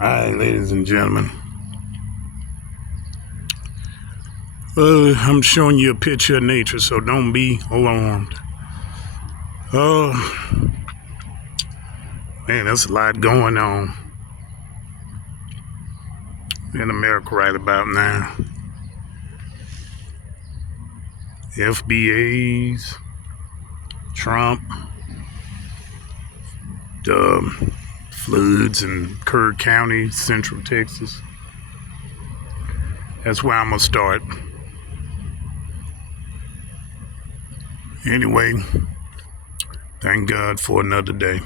Alright, ladies and gentlemen. I'm showing you a picture of nature, so don't be alarmed. Man, there's a lot going on in America right about now. FBAs, Trump, the floods in Kerr County, Central Texas. That's where I'm gonna start. Anyway, thank God for another day.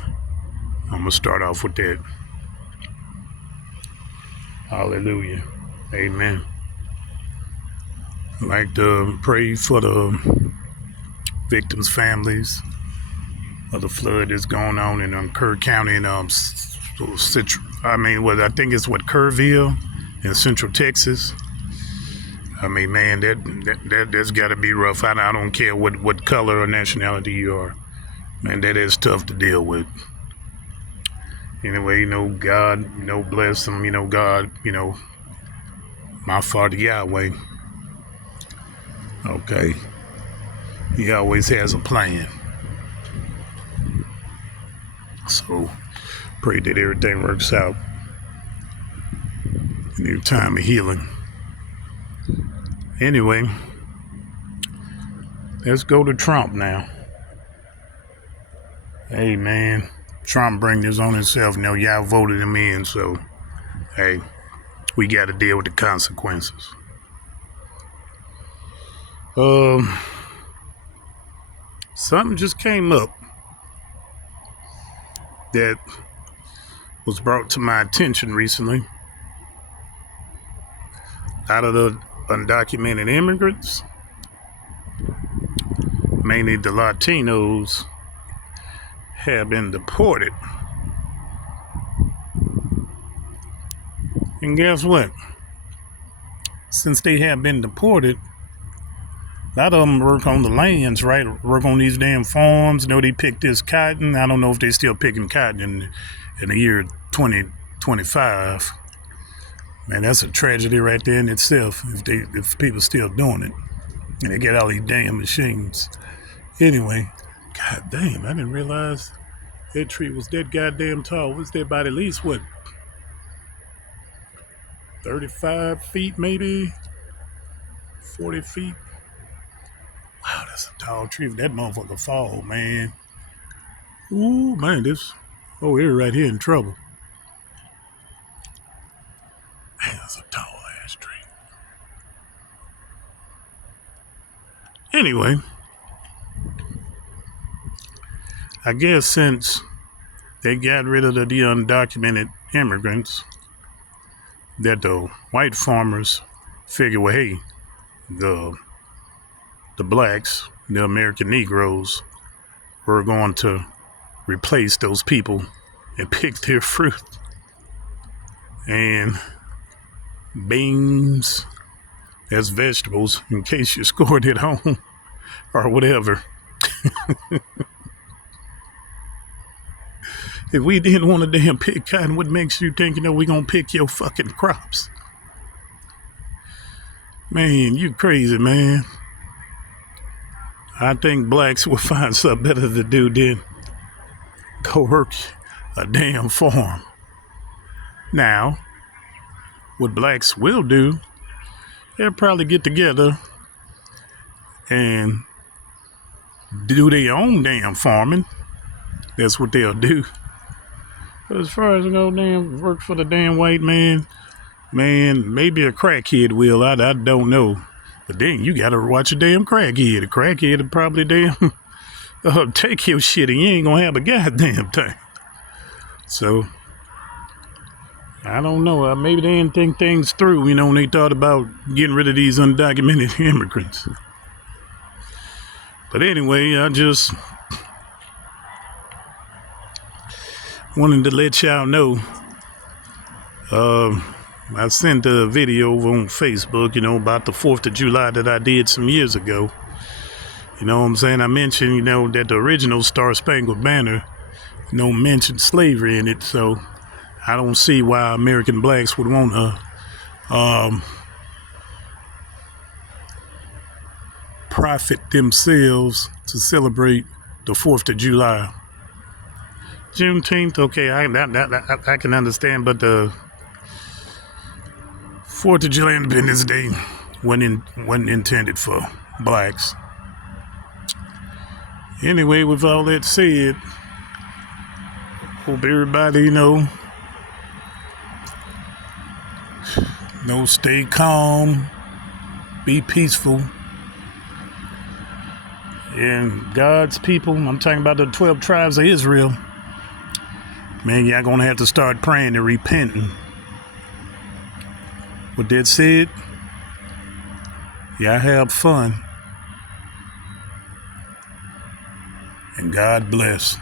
I'm gonna start off with that. Hallelujah. Amen. I'd like to pray for the victims' families of the flood that's going on in Kerr County and I think it's Kerrville in Central Texas. I mean, man, that's got to be rough. I don't care what color or nationality you are. Man, that is tough to deal with. Anyway, God, bless them. God, my Father Yahweh. Okay. He always has a plan. So, pray that everything works out in your time of healing. Anyway, let's go to Trump now. Hey, man, Trump bring this on himself. Y'all voted him in, so, hey, we got to deal with the consequences. Something just came up that was brought to my attention recently. Out of the undocumented immigrants, mainly the Latinos, have been deported. And guess what? Since they have been deported, a lot of them work on the lands, right? Work on these damn farms. They pick this cotton. I don't know if they're still picking cotton in the year 2025. Man, that's a tragedy right there in itself if people still doing it. And they get all these damn machines. Anyway, god damn, I didn't realize that tree was that goddamn tall. Was that about at least, 35 feet maybe? 40 feet? Wow, that's a tall tree. If that motherfucker fall, man. Ooh, man, we're right here in trouble. Man, that's a tall ass tree. Anyway, I guess since they got rid of the undocumented immigrants, that the white farmers figure, well, hey, the blacks, the American Negroes, were going to replace those people and pick their fruit. And beans as vegetables in case you scored at home or whatever. If we didn't want to damn pick cotton, what makes you think, we gonna pick your fucking crops? Man, you crazy, man. I think blacks will find something better to do than go work a damn farm. Now, what blacks will do, they'll probably get together and do their own damn farming. That's what they'll do. But as far as damn work for the damn white man, maybe a crackhead will. I don't know. But then you gotta watch a damn crackhead. A crackhead will probably damn take your shit and you ain't gonna have a goddamn thing. So, I don't know. Maybe they didn't think things through, when they thought about getting rid of these undocumented immigrants. But anyway, I just wanted to let y'all know. I sent a video over on Facebook, about the 4th of July that I did some years ago. You know what I'm saying? I mentioned, that the original Star Spangled Banner, mentioned slavery in it. So I don't see why American blacks would want to profit themselves to celebrate the 4th of July. Juneteenth, okay, I can understand, but the 4th of July Independence Day wasn't intended for blacks. Anyway, with all that said, hope everybody, stay calm, be peaceful. And God's people, I'm talking about the 12 tribes of Israel, man, y'all gonna have to start praying and repenting. With that said, y'all have fun. And God bless.